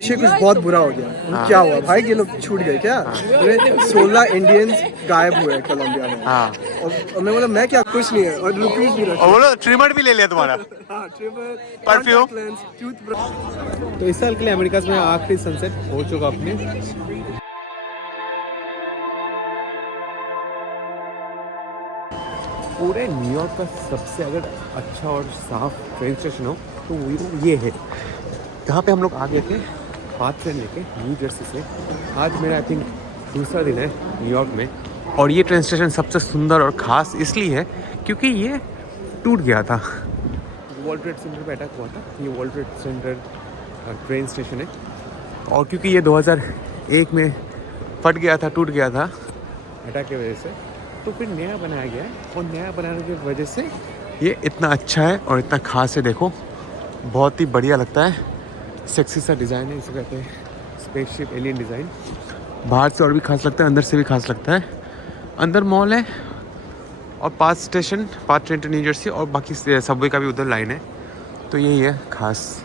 कुछ बहुत बुरा हो गया। क्या हुआ भाई, ये लोग छूट गए क्या? 16 इंडियंस गायब हुए कोलंबिया में। और मैं बोला मैं क्या, कुछ नहीं है, और रुपीज भी रखे। बोलो ट्रिमर भी ले लिया तुम्हारा। परफ्यूम। तो इस साल के लिए अमेरिका में आखिरी सनसेट हो चुका अपने। पूरे न्यूयॉर्क का सबसे अगर अच्छा और साफ ट्रेन स्टेशन हो तो वो ये है, जहाँ पे हम लोग आ गए थे बात ट्रेन लेके न्यू जर्सी से। आज मेरा आई थिंक दूसरा दिन है न्यूयॉर्क में, और ये ट्रेन स्टेशन सबसे सुंदर और ख़ास इसलिए है क्योंकि ये टूट गया था। वर्ल्ड ट्रेड सेंटर पे अटैक हुआ था। ये world trade centre train station है, और क्योंकि ये 2001 में फट गया था, टूट गया था अटैक की वजह से, तो फिर नया बनाया गया है। और नया बनाने की वजह से ये इतना अच्छा है और इतना ख़ास है। देखो बहुत ही बढ़िया लगता है, सेक्सी सा डिज़ाइन है, इसे कहते हैं स्पेसशिप एलियन डिज़ाइन। बाहर से और भी खास लगता है, अंदर से भी खास लगता है। अंदर मॉल है और 5 station, 5 train to New Jersey, और बाकी सबवे का भी उधर लाइन है। तो यही है खास।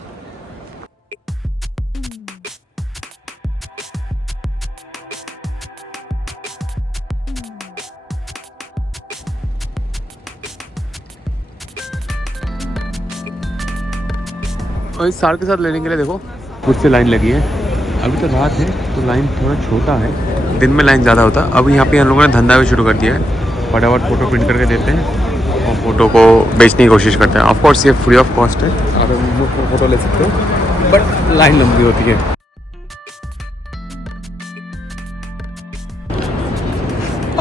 और इस सार के साथ लेने के लिए देखो खुद से लाइन लगी है। अभी तो रात है तो लाइन थोड़ा छोटा है, दिन में लाइन ज़्यादा होता। अब यहाँ पे हम लोगों ने धंधा भी शुरू कर दिया है, फटाफट फ़ोटो प्रिंट करके देते हैं और फ़ोटो को बेचने की कोशिश करते हैं। ऑफकोर्स ये फ्री ऑफ कॉस्ट है, आप फ़ोटो ले सकते हो, बट लाइन लंबी होती है।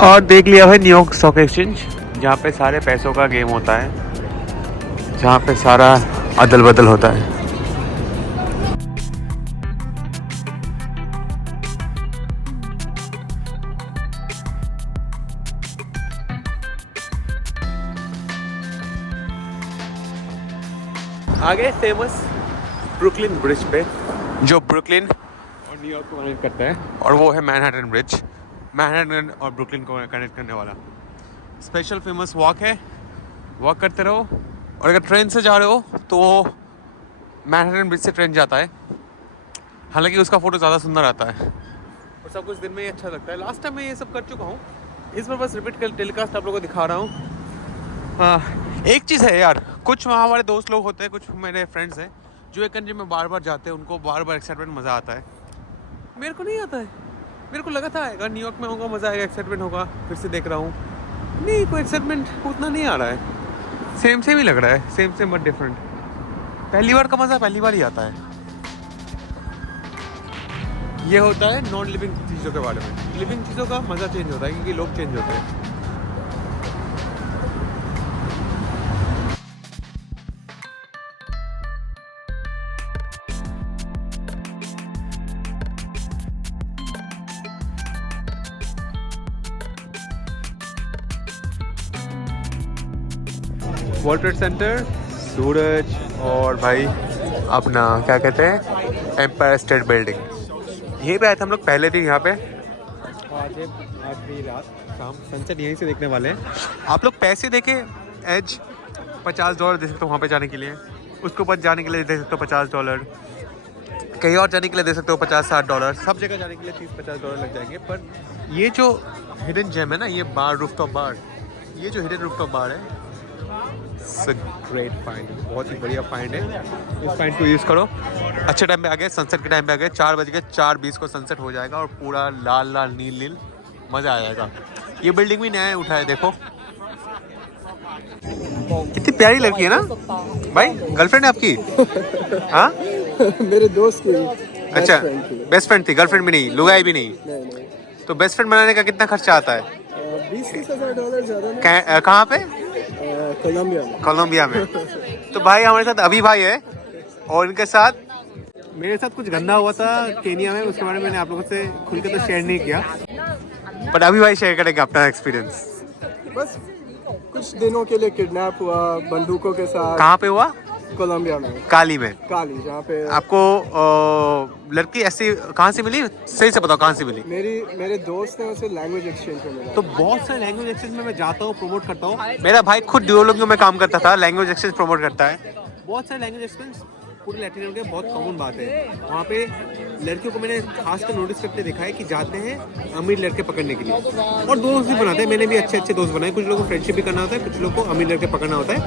और देख लिया भाई न्यूयॉर्क स्टॉक एक्सचेंज, जहाँ पे सारे पैसों का गेम होता है, जहाँ पे सारा अदल बदल होता है। आगे फेमस ब्रुकलिन ब्रिज पे, जो ब्रुकलिन और न्यूयॉर्क को कनेक्ट करता है, और वो है मैनहट्टन ब्रिज, मैनहट्टन और ब्रुकलिन को कनेक्ट करने वाला स्पेशल फेमस वॉक है। वॉक करते रहो, और अगर ट्रेन से जा रहे हो तो मैनहट्टन ब्रिज से ट्रेन जाता है, हालांकि उसका फ़ोटो ज़्यादा सुंदर आता है और सब कुछ दिन में ही अच्छा लगता है। लास्ट टाइम मैं ये सब कर चुका हूँ, इस बार बस रिपीट कर टेलीकास्ट आप लोगों को दिखा रहा हूँ। हाँ, एक चीज़ है यार, कुछ वहाँ हमारे दोस्त लोग होते हैं, कुछ मेरे फ्रेंड्स हैं जो एक कंट्री में बार बार जाते हैं, उनको बार बार एक्साइटमेंट मज़ा आता है। मेरे को नहीं आता है। मेरे को लगा था अगर न्यूयॉर्क में होगा मज़ा आएगा, एक्साइटमेंट होगा, फिर से देख रहा हूँ नहीं, कोई एक्साइटमेंट उतना नहीं आ रहा है। सेम सेम ही लग रहा है, सेम सेम बट डिफरेंट। पहली बार का मज़ा पहली बार ही आता है। ये होता है नॉन लिविंग चीज़ों के बारे में। लिविंग चीज़ों का मज़ा चेंज होता है क्योंकि लोग चेंज होते हैं। वर्ल्ड ट्रेड सेंटर, सूरज, और भाई अपना क्या कहते हैं एम्पायर स्टेट बिल्डिंग। यहीं पे आए थे हम लोग पहले थे यहाँ पे। आज आखिरी रात, शाम सनसेट यहीं से देखने वाले हैं। आप लोग पैसे देके एज $50 दे सकते हो वहाँ पे जाने के लिए, उसके ऊपर जाने के लिए दे सकते हो $50, कहीं और जाने के लिए दे सकते हो $50-60, सब जगह जाने के लिए $30-50 लग जाएंगे। पर ये जो हिडन जेम है ना, ये बार रूफटॉप बार, ये जो हिडन रूफटॉप बार है, ग्रेट फाइंड, बहुत ही बढ़िया फाइंड है। इस फाइंड को यूज़ करो। अच्छे टाइम पे आ गए, सनसेट के टाइम पे आ गए। 4:04 को सनसेट हो जाएगा और पूरा लाल लाल नील नील, मज़ा आ जाएगा। ये बिल्डिंग भी नया उठा है, देखो कितनी प्यारी लड़की है ना भाई। गर्लफ्रेंड है आपकी? हाँ मेरे दोस्त की अच्छा बेस्ट फ्रेंड थी, गर्लफ्रेंड भी नहीं, लुगाई भी नहीं। तो बेस्ट फ्रेंड बनाने का कितना खर्चा आता है? $20,000 ज़्यादा। कहाँ पे? कोलंबिया में। तो भाई हमारे साथ अभी भाई है, और इनके साथ मेरे साथ कुछ गंदा हुआ था केनिया में, उसके बारे में मैंने आप लोगों से खुल के तो शेयर नहीं किया, बट अभी भाई शेयर करेंगे अपना एक्सपीरियंस। बस कुछ दिनों के लिए किडनैप हुआ बंदूकों के साथ। कहाँ पे हुआ? कोलंबिया में, काली में। काली, जहाँ पे आपको लड़की ऐसी कहाँ से मिली? सही से बताओ कहाँ से मिली? मेरे दोस्त ने उसे लैंग्वेज एक्सचेंज में मिला। तो बहुत सारे लैंग्वेज एक्सचेंज में मैं जाता हूँ, प्रमोट करता हूँ। मेरा भाई खुद ड्यूओलिंगो में काम करता था, लैंग्वेज एक्सचेंज प्रमोट करता है। बहुत सारे लैंग्वेज एक्सचेंज पूरे लैटिन अमेरिका में बहुत कॉमन बात है। वहाँ पे लड़कियों को मैंने खासकर नोटिस करते देखा है कि जाते हैं अमीर लड़के पकड़ने के लिए, और दोस्त भी बनाते हैं। मैंने भी अच्छे अच्छे दोस्त बनाए। कुछ लोगों को फ्रेंडशिप भी करना होता है, कुछ लोगों को अमीर लड़के पकड़ना होता है,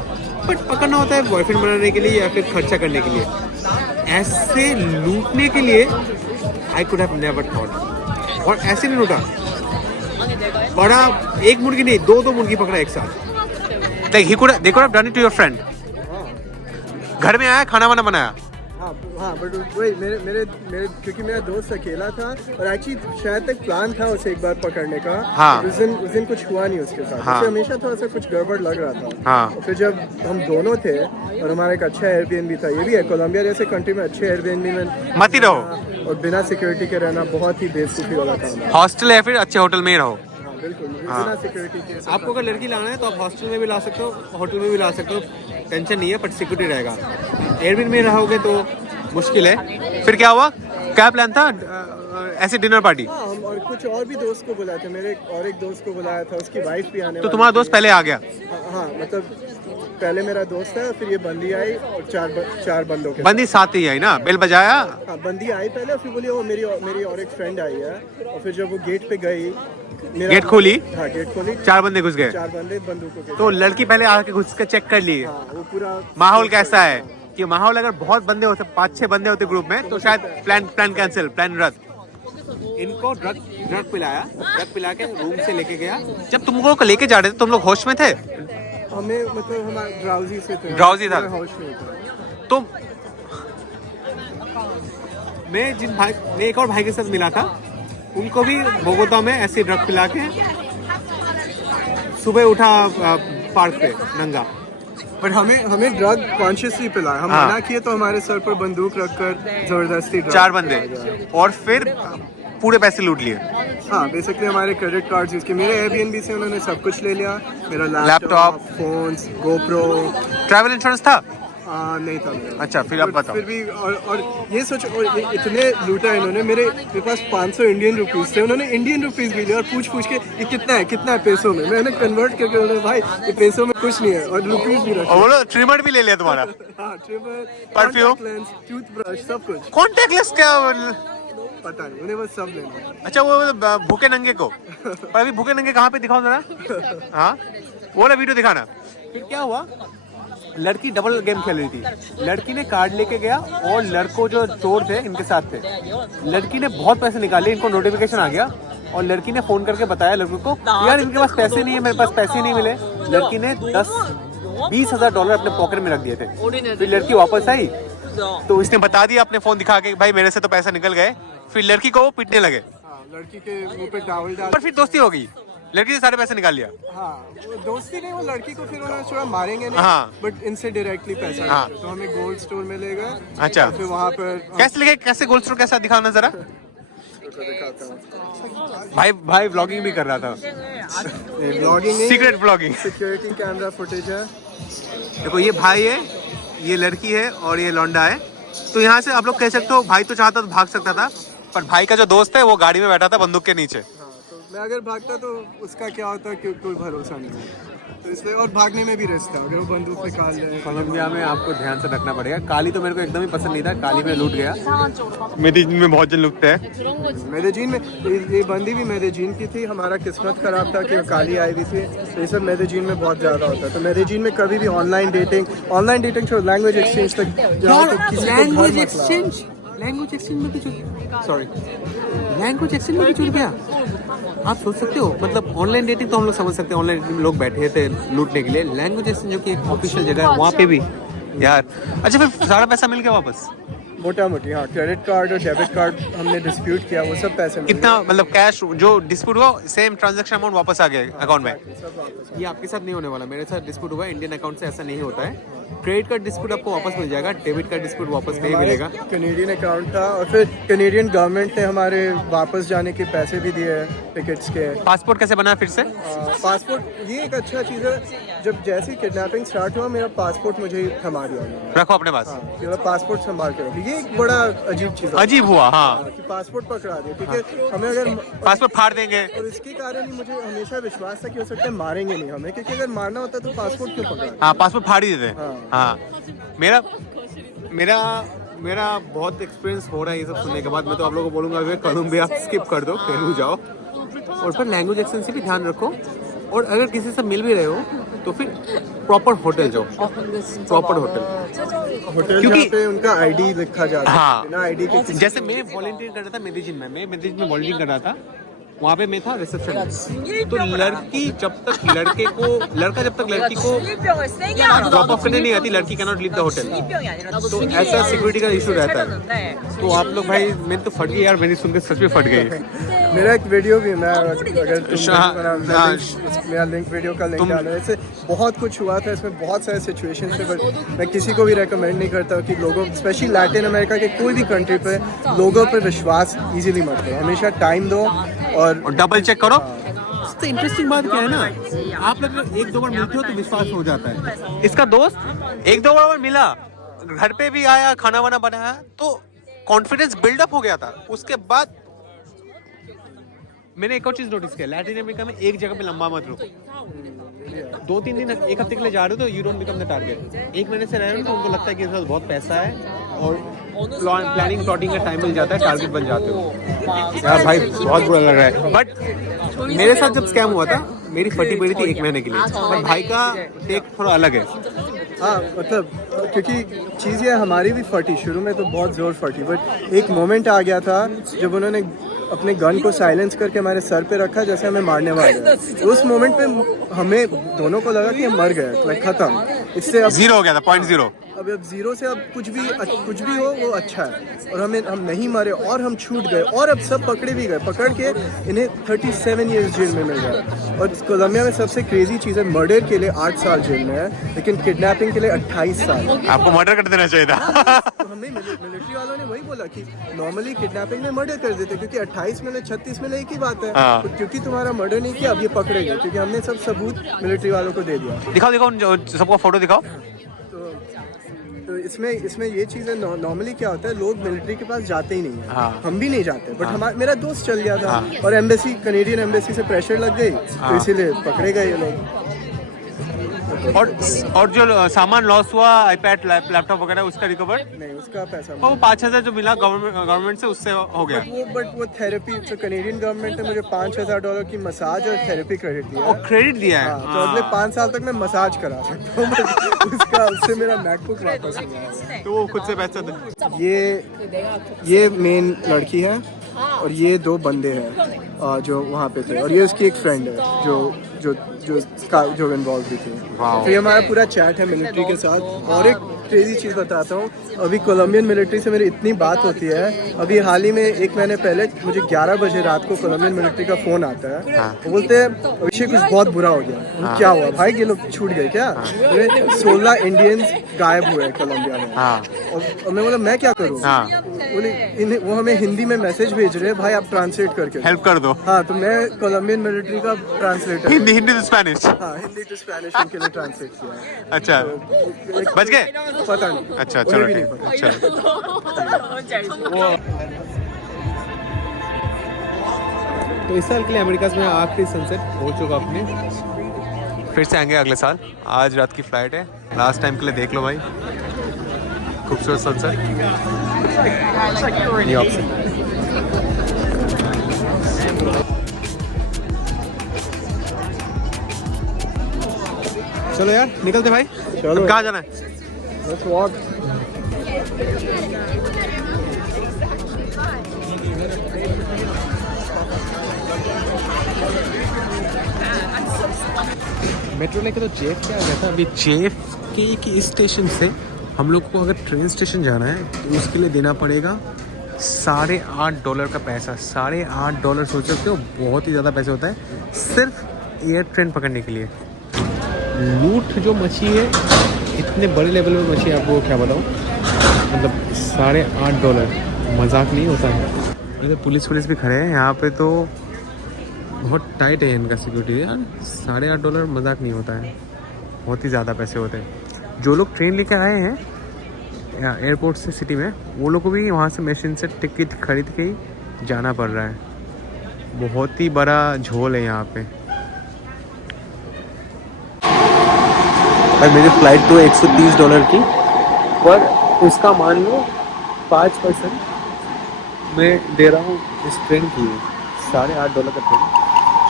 बट पकड़ना होता है बॉयफ्रेंड बनाने के लिए या फिर खर्चा करने के लिए। ऐसे लूटने के लिए I could have never thought. और ऐसे नहीं लूटा, बड़ा एक मुर्गी नहीं, दो मुर्गी पकड़ा एक साथ। Like he could have done it to your friend. घर में आया, खाना वाना बनाया। हाँ बट वही मेरे क्योंकि मेरा दोस्त अकेला था और एक्चुअली शायद तक प्लान था उसे एक बार पकड़ने का। हाँ। उस दिन कुछ हुआ नहीं उसके साथ। हाँ। उसे हमेशा थोड़ा सा कुछ गड़बड़ लग रहा था। हाँ। और फिर जब हम दोनों थे और हमारा एक अच्छा एयरबीएनबी था, ये भी है कोलंबिया जैसे कंट्री में अच्छे एयरबीएनबी में मत ही रहो, और बिना सिक्योरिटी के रहना बहुत ही बेवकूफ़ी वाला काम है। हॉस्टल या फिर अच्छे होटल में ही रहो। बिल्कुल बिना सिक्योरिटी के। आपको अगर लड़की लाना है तो आप हॉस्टल में भी ला सकते हो, होटल में भी ला सकते हो, टेंशन नहीं है, बट सिक्योरिटी रहेगा। एयरबीएनबी में रहोगे तो मुश्किल है। फिर क्या हुआ, क्या प्लान था? ऐसे डिनर पार्टी? हाँ, हम और कुछ और भी दोस्त को बुलाए थे। मेरे और एक दोस्त को बुलाया था, उसकी वाइफ भी आने तो तुम्हारा दोस्त पहले आ गया? हाँ मतलब पहले मेरा दोस्त है, फिर ये बंदी आई और चार बंदों के बंदी साथ ही आई ना, बेल बजाया? हाँ बंदी आई पहले, फिर बोली वो मेरी और एक फ्रेंड आई है। और फिर जब वो गेट पे गई, गेट खोली? हाँ गेट खोली, 4 बंदे घुस गए। 4 बंदे बंदूकों के। तो लड़की पहले आके घुस के चेक कर ली हाँ वो पूरा माहौल कैसा है, कि माहौल अगर बहुत बंदे होते, 5-6 बंदे होते ग्रुप में, तो शायद प्लान कैंसिल, प्लान रद्द। इनको ड्रग पिला के रूम से लेके गया। जब तुमको लेके जा रहे थे तुम लोग होश में थे? हमें मतलब हमारे ड्राउजी से थे, ड्राउजी था। होश नहीं था। तो मैं एक और भाई के साथ मिला था, उनको भी बोगोता में ऐसे ड्रग पिला के सुबह उठा पार्क पे नंगा। बट हमें ड्रग कॉन्शियसली पिलाया। हम मना किए तो हमारे सर पर बंदूक रखकर जबरदस्ती 4 बंदे, और फिर पूरे पैसे लूट लिए। हाँ बेसिकली हमारे क्रेडिट कार्ड्स यूज किए। मेरे एयरबीएनबी से उन्होंने सब कुछ ले लिया, मेरा laptop, phones, GoPro. Travel insurance था? नहीं था मेरा। अच्छा, फिर अब बताओ। फिर भी और ये सोचो, और इतने लूटा इन्होंने। मेरे पास 500 इंडियन रुपीस थे, उन्होंने इंडियन रुपीस भी लिया और पूछ के ये कितना है पैसों में। मैंने कन्वर्ट करके बोला भाई ये पैसों में कुछ नहीं है, और रुपीस भी रखे। और बोलो ट्रिमर भी ले लिया तुम्हारा? हाँ ट्रिमर, परफ्यूम, टूथब्रश, सब कुछ। कॉन्टेक्टलेस क्या? पता नहीं, उन्हें बस सब लेना। अच्छा वो भूखे नंगे को, पर अभी भूखे नंगे कहाँ पे दिखाओ जरा। हाँ वो वाला वीडियो दिखाना। फिर क्या हुआ, लड़की डबल गेम खेल रही थी। लड़की ने कार्ड लेके गया और लड़कों जो चोर थे इनके साथ थे। लड़की ने बहुत पैसे निकाले, इनको नोटिफिकेशन आ गया और लड़की ने फोन करके बताया लड़कों को, यार इनके पास पैसे नहीं है, मेरे पास पैसे नहीं मिले। लड़की ने 10-20 हज़ार डॉलर अपने पॉकेट में रख दिए थे। फिर लड़की वापस आई तो इसने बता दिया अपने फोन दिखा के, भाई मेरे से तो पैसा निकल गए। फिर लड़की को वो पीटने लगे। लड़की के मुंह पे टावल डाल, पर फिर दोस्ती हो गई, लड़की से सारे पैसे निकाल लिया। हाँ वो दोस्ती नहीं, वो लड़की को फिर उन्होंने थोड़ा मारेंगे नहीं। हाँ। बट इनसे डायरेक्टली पैसा हाँ। तो हमें गोल्ड स्टोर में ले गए। अच्छा। फिर वहाँ पर कैसे लगे, कैसे गोल्ड स्टोर कैसा दिखाना जरा? दिखाता हूँ। भाई व्लॉगिंग भी कर रहा था, blogging, secret vlogging. Security camera footage है। देखो ये भाई है, ये लड़की है और ये लौंडा है। तो यहाँ से आप लोग कह सकते हो भाई तो चाहता तो भाग सकता था, पर भाई का जो दोस्त है वो गाड़ी में बैठा था बंदूक के नीचे। हाँ तो मैं अगर भागता तो उसका क्या होता कि कोई भरोसा नहीं है, तो इसलिए। और भागने में भी रिस्क था, अगर वो बंदूक निकाल ले। कोलंबिया में आपको ध्यान से रखना पड़ेगा। काली तो मेरे को एकदम ही पसंद नहीं था, काली में लूट गया। मेडिजिन में बहुत जन लूटते हैं। मेडिजिन में ये बंदी भी मेडिजिन की थी। हमारा किस्मत खराब था कि वो काली आई हुई थी। तो ये सब मेडिजिन में बहुत ज़्यादा होता है। तो मेडिजिन में कभी भी ऑनलाइन डेटिंग छोड़, लैंग्वेज एक्सचेंज तक जाओ तो किसी को लैंग्वेज एक्सचेंज में भी जुड़ गया। आप सोच सकते हो, मतलब ऑनलाइन डेटिंग तो हम लोग समझ सकते हैं, ऑनलाइन लोग बैठे थे लूटने के लिए। लैंग्वेज एक्सचेंज जो कि एक ऑफिशियल जगह है, वहाँ पे भी यार। अच्छा फिर सारा पैसा मिल गया वापस? मोटा मोटी हाँ। क्रेडिट कार्ड और डेबिट कार्ड हमने डिस्प्यूट किया, वो सब पैसे मिल कितना, मतलब कैश जो डिस्प्यूट हुआ सेम ट्रांजैक्शन अमाउंट वापस आ गया अकाउंट में? गए, सब वापस। ये आपके साथ नहीं होने वाला, मेरे साथ डिस्प्यूट हुआ, इंडियन अकाउंट से ऐसा नहीं होता है। क्रेडिट कार्ड डिस्प्यूट आपको वापस मिल जाएगा, डेबिट कार्ड डिस्प्यूट वापस नहीं मिलेगा। कनेडियन अकाउंट था और फिर कनेडियन गवर्नमेंट ने हमारे वापस जाने के पैसे भी दिए टिकट्स के। पासपोर्ट कैसे बना फिर से? पासपोर्ट ये एक अच्छा चीज़ है। जब जैसे किडनैपिंग स्टार्ट हुआ, मेरा पासपोर्ट मुझे ही थमा दिया उन्होंने। रखो अपने पास। मेरा पासपोर्ट संभाल के रखो। ये एक बड़ा अजीब चीज़ है। अजीब हुआ हाँ। कि पासपोर्ट पकड़ा दिया, ठीक है। हमें अगर पासपोर्ट फाड़ देंगे। और इसके कारण ही मुझे हमेशा विश्वास था कि हो सकता है मारेंगे नहीं हमें, क्योंकि अगर मारना होता तो पासपोर्ट क्यों पकड़ा। हाँ पासपोर्ट फाड़ ही देते हैं। हाँ मेरा मेरा बहुत एक्सपीरियंस हो रहा है ये सब सुनने के बाद। मैं तो आप लोगों को बोलूँगा अगर कोलंबिया स्किप कर दो, पेरू जाओ, और फिर लैंग्वेज एक्सेंट से भी ध्यान रखो, और अगर किसी से मिल भी रहे हो तो फिर प्रॉपर होटल जाओ, प्रॉपर होटल। होटल क्योंकि- जहाँ पे उनका आईडी लिखा जाता है, हाँ। बिना आईडी के किसी- जैसे मैं वॉलंटियर कर रहा था मेडिजिन में, वॉलंटियर कर रहा था, वहाँ पे मैं था रिसेप्शन। तो लड़की जब तक लड़के को, लड़का जब तक लड़की को ड्रॉप ऑफ करने नहीं आती, लड़की can not leave the hotel. तो ऐसा सिक्योरिटी का इशू रहता है। तो आप लोग भाई, मैं तो फट गई यार, मैंने सुन के सच में फट गई। मेरा एक वीडियो भी, मैं अगर तुम हाँ, मेरा लिंक वीडियो का लिंक डाला है। इससे बहुत कुछ हुआ था, इसमें बहुत सारे सिचुएशंस थे, बट मैं किसी को भी रेकमेंड नहीं करता कि लोगों, स्पेशली लैटिन अमेरिका के कोई भी कंट्री पे लोगों पर विश्वास इजीली मत करो, हमेशा टाइम दो और डबल चेक करो। सबसे इंटरेस्टिंग बात क्या है ना, आप लोग एक दो बार मिलते हो तो विश्वास हो जाता है। इसका दोस्त एक दो बार मिला, घर पे भी आया, खाना वाना बनाया, तो कॉन्फिडेंस बिल्डअप हो गया था। उसके बाद मैंने एक और चीज नोटिस किया, लैटिन अमेरिका में एक जगह पे लंबा मत रुको। 2-3 दिन, एक हफ्ते के लिए जा रहे हो तो you don't become the target. एक महीने से रह रहे हो तो उनको लगता है कि इसके पास बहुत पैसा है, और प्लानिंग प्लॉटिंग का टाइम मिल जाता है, टारगेट बन जाते हो। यार भाई बहुत बुरा लग रहा है। बट मेरे साथ जब स्कैम हुआ था, मेरी फटी पड़ी थी 1 महीने के लिए, बट भाई का टेक थोड़ा अलग है। हाँ, मतलब क्योंकि चीज़ ये हमारी भी फटी, शुरू में तो बहुत ज़ोर फटी, बट एक मोमेंट आ गया था जब उन्होंने अपने गन को साइलेंस करके हमारे सर पे रखा जैसे हमें मारने वाले हैं। उस मोमेंट पे हमें दोनों को लगा कि हम मर गए, लाइक खत्म। इससे अब 0 हो गया था, 0.0। अब जीरो से अब कुछ भी हो वो अच्छा है, और हम नहीं मरे और हम छूट गए, और अब सब पकड़े भी गए, पकड़ के इन्हें 37 ईयर्स जेल में मिल गया। और कोलंबिया में सबसे क्रेजी चीज़ है, मर्डर के लिए 8 साल जेल में है, लेकिन किडनैपिंग के लिए 28 साल। आपको मर्डर कर देना चाहिए था। तो हमें मिलिट्री वालों ने वही बोला कि नॉर्मली किडनैपिंग में मर्डर कर देते, क्योंकि 28 में 36 में एक ही बात है। हाँ। तो क्योंकि तुम्हारा मर्डर नहीं किया, अब ये पकड़े गए, क्योंकि हमने सब सबूत मिलिट्री वालों को दे दिया। दिखाओ सबको फोटो दिखाओ। तो इसमें ये चीज़ है, नॉर्मली क्या होता है, लोग मिलिट्री के पास जाते ही नहीं है। हाँ। हम भी नहीं जाते, बट मेरा दोस्त चल गया था, और एम्बेसी, कनेडियन एम्बेसी से प्रेशर लग गई, तो इसीलिए पकड़े गए ये लोग। और जो सामान लॉस हुआ, आईपैड, लैपटॉप वगैरह, उसका रिकवर नहीं, उसका पैसा वो 5,000 जो मिला गवर्नमेंट से, उससे हो गया। बट वो थेरेपी, तो कनेडियन गवर्नमेंट ने मुझे $5,000 की मसाज और थेरेपी क्रेडिट दिया और है। क्रेडिट दिया है। हाँ, तो अगले 5 साल तक मैं मसाज करा सकता हूँ। उससे मेरा मैकबुक वापस मिला। तो वो खुद से पैसा दे। ये मेन लड़की है, और ये 2 बंदे हैं जो वहाँ पे थे, और ये उसकी एक फ्रेंड है जो इन्वॉल्व भी थी। फिर हमारा पूरा चैट है मिलिट्री के साथ। और एक क्रेजी चीज़ बताता हूँ, अभी कोलंबियन मिलिट्री से मेरी इतनी बात होती है। अभी हाल ही में 1 महीने पहले मुझे 11 बजे रात को कोलंबियन मिलिट्री का फ़ोन आता है। वो बोलते हैं अभिषेक कुछ बहुत बुरा हो गया। क्या हुआ भाई, ये लोग छूट गए क्या? 16 इंडियंस गायब हुए कोलंबिया में। और मैं बोला मैं क्या करूँ? बोले वो हमें हिंदी में मैसेज भेज रहे हैं, भाई आप ट्रांसलेट करके हेल्प कर दो। हाँ, तो मैं कोलंबियन मिलिट्री का ट्रांसलेटर। Hindi to Spanish. हाँ, हिंदी टू स्पेनिश उनके लिए ट्रांसलेट किया है। अच्छा, बच गए? पता नहीं। अच्छा, उन्हें चलो भी नहीं ठीक, पता। चलो। तो इस साल के लिए अमेरिका में आखिरी सनसेट हो चुका अपने। फिर से आएंगे अगले साल। आज रात की फ्लाइट है, लास्ट टाइम के लिए देख लो भाई, खूबसूरत सनसेट। ये ऑप्शन चलो यार, निकलते भाई। चलो। अब कहाँ जाना है? Let's walk. मेट्रो लेके तो जेफ क्या गया था। अभी जेफ के इस स्टेशन से हम लोग को अगर ट्रेन स्टेशन जाना है तो उसके लिए देना पड़ेगा $8.5 का पैसा। $8.5 सोच सकते हो, बहुत ही ज़्यादा पैसे होता है सिर्फ एयर ट्रेन पकड़ने के लिए। लूट जो मची है, इतने बड़े लेवल में मची है, आपको क्या बताऊँ, मतलब $8.5 मजाक नहीं होता है। इधर पुलिस भी खड़े हैं यहाँ पे, तो बहुत टाइट है इनका सिक्योरिटी यार। $8.5 मजाक नहीं होता है, बहुत ही ज़्यादा पैसे होते हैं। जो लोग ट्रेन लेके आए हैं एयरपोर्ट से सिटी में, वो लोग को भी वहाँ से मशीन से टिकट खरीद के ही जाना पड़ रहा है। बहुत ही बड़ा झोल है यहाँ पे। भाई मेरी फ़्लाइट तो $130 की, पर उसका मान लो 5% मैं दे रहा हूँ इस ट्रेन की, $8.5 का ट्रेन।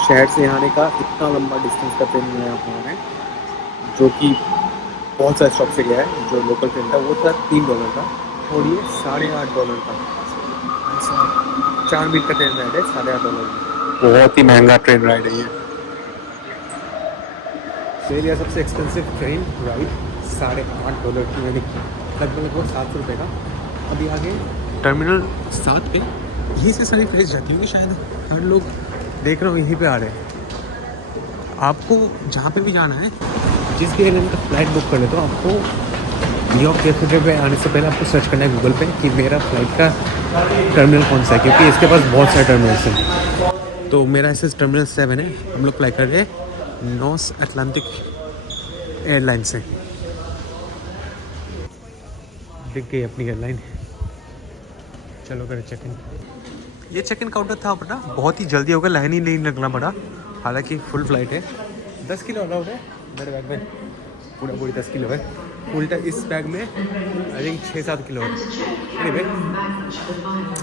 शहर से यहाँ आने का इतना लंबा डिस्टेंस का ट्रेन मैं यहाँ है, जो कि बहुत सारे स्टॉप से गया है। जो लोकल ट्रेन था वो था $3 का, और ये $8.5 का। 4 मील का ट्रेन राइड है $8.5 में। बहुत ही महंगा ट्रेन राइड है ये। मेरी सबसे एक्सपेंसिव ट्रेन राइड $8.5 की मैंने की, लगभग 700 रुपये का। अभी आगे टर्मिनल 7 पे यहीं से सारी फ्लाइट जाती होंगी शायद, हर लोग देख रहा हूँ यहीं पे आ रहे हैं। आपको जहाँ पे भी जाना है, जिस भी एयरलाइन का फ्लाइट बुक कर ले तो आपको न्यूयॉर्क एयरपोर्ट पे आने से पहले आपको सर्च करना है गूगल पे कि मेरा फ्लाइट का टर्मिनल कौन सा है, क्योंकि इसके पास बहुत सारे टर्मिनल्स हैं। तो मेरा ऐसे टर्मिनल 7 है, हम लोग फ्लाई कर रहे हैं नॉर्थ अटलांटिक एयरलाइन से। दिख गई अपनी एयरलाइन, चलो करें चेक इन। ये चेक इन काउंटर था अपना, बहुत ही जल्दी होगा, लाइन ही नहीं लगना पड़ा। हालांकि फुल फ्लाइट है। 10 किलो अलाउड है मेरे बैग में, पूरी 10 किलो है। उल्टा इस बैग में आई थिंक 6-7 किलो है। anyway,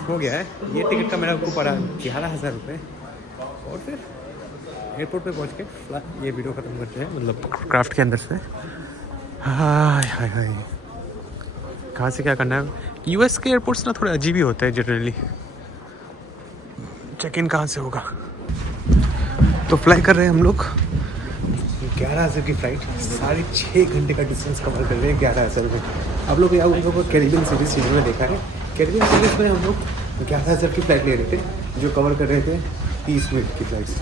हो गया है। ये टिकट का मेरा को पड़ा 11,000 रुपये। और फिर एयरपोर्ट पे पहुंच के ये वीडियो ख़त्म करते हैं, मतलब क्राफ्ट के अंदर से। हाय हाय हाय, कहाँ से क्या करना है। यूएस के एयरपोर्ट्स ना थोड़े अजीब ही होते हैं जनरली। चेक इन कहाँ से होगा। तो फ्लाई कर रहे हैं हम लोग 11,000 की फ़्लाइट, 6.5 घंटे का डिस्टेंस कवर कर रहे हैं 11,000 में। आप लोग यहाँ लोगों को कैरिबियन सीरीज में देखा है, कैरिबियन सीरीज में हम लोग 11,000 की फ़्लाइट ले रहे थे, जो कवर कर रहे थे 30 मिनट की फ़्लाइट्स।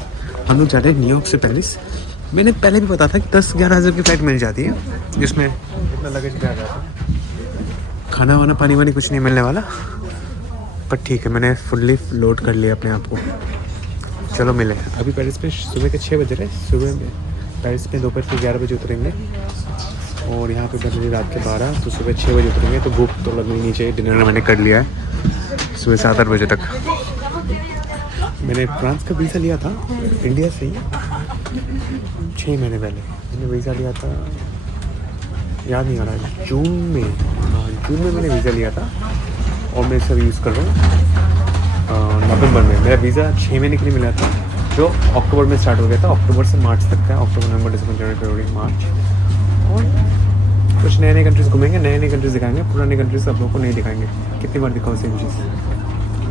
हम लोग जा रहे हैं न्यूयॉर्क से पेरिस। मैंने पहले भी पता था कि 10-11,000 की फ़्लाइट मिल जाती है, जिसमें इतना लगेज भी आ जाता है, खाना वाना पानी वानी कुछ नहीं मिलने वाला। पर ठीक है, मैंने फुल्ली लोड कर लिया अपने आप को। चलो मिले। अभी पेरिस पे सुबह के 6 बज रहे। सुबह में पेरिस में दोपहर के 11 बजे उतरेंगे, और यहाँ पे बज रही रात के 12, तो सुबह 6 बजे उतरेंगे। तो भूख तो लगनी नहीं चाहिए, डिनर मैंने कर लिया है सुबह 7-8 बजे तक। मैंने फ्रांस का वीज़ा लिया था इंडिया से ही 6 महीने पहले। मैंने वीज़ा लिया था, याद नहीं आ रहा है, जून में। हाँ, जून में मैंने वीज़ा लिया था, और मैं सब यूज़ कर रहा हूँ नवंबर में। मेरा वीज़ा 6 महीने के लिए मिला था, जो अक्टूबर में स्टार्ट हो गया था। अक्टूबर से मार्च तक का, अक्टूबर नवंबर दिसंबर जनवरी फरवरी मार्च। और कुछ नए नए कंट्रीज़ घूमेंगे, नए नए कंट्रीज़ दिखाएंगे। पुराने कंट्रीज़ आप लोगों को नहीं दिखाएंगे, कितनी बार दिखाओ सेम चीज़।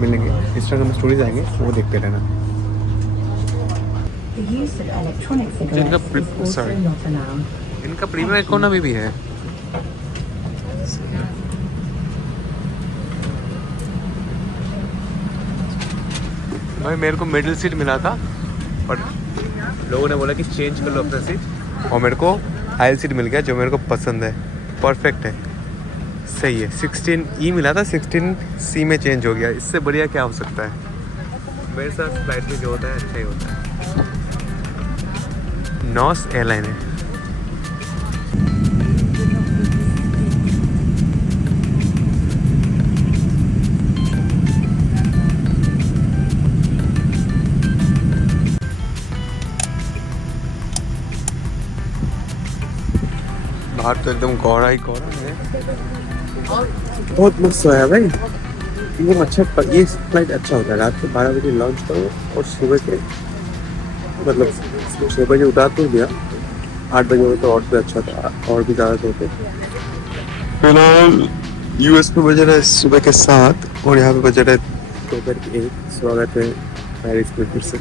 मिलेंगे इंस्टाग्राम में स्टोरीज आएंगे, वो देखते रहना। इनका प्रीमियम इकोनॉमी भी है। भाई मेरे को मिडिल सीट मिला था, पर लोगों ने बोला कि चेंज कर लो अपना सीट, और मेरे को आयल सीट मिल गया, जो मेरे को पसंद है, परफेक्ट है, सही है। 16E मिला था, 16C में चेंज हो गया। इससे बढ़िया क्या हो सकता है। मेरे साथ फ्लाइट में जो होता है अच्छा ही होता है। नॉर्थ एयरलाइन है। बाहर तो एकदम कोहरा ही कोहरा है। बहुत मस्त सोया भाई, ये अच्छा। ये फ्लाइट अच्छा होता है, रात को 12 बजे लॉन्च करो, और सुबह के मतलब 6 बजे उतार तो दिया, 8 बजे हो तो और भी अच्छा था, और भी ज़्यादा होते। फिलहाल यूएस में बज रहा है सुबह के 7, और यहाँ पे बज रहा है दोपहर के 1। स्वागत है पेरिस में फिर से।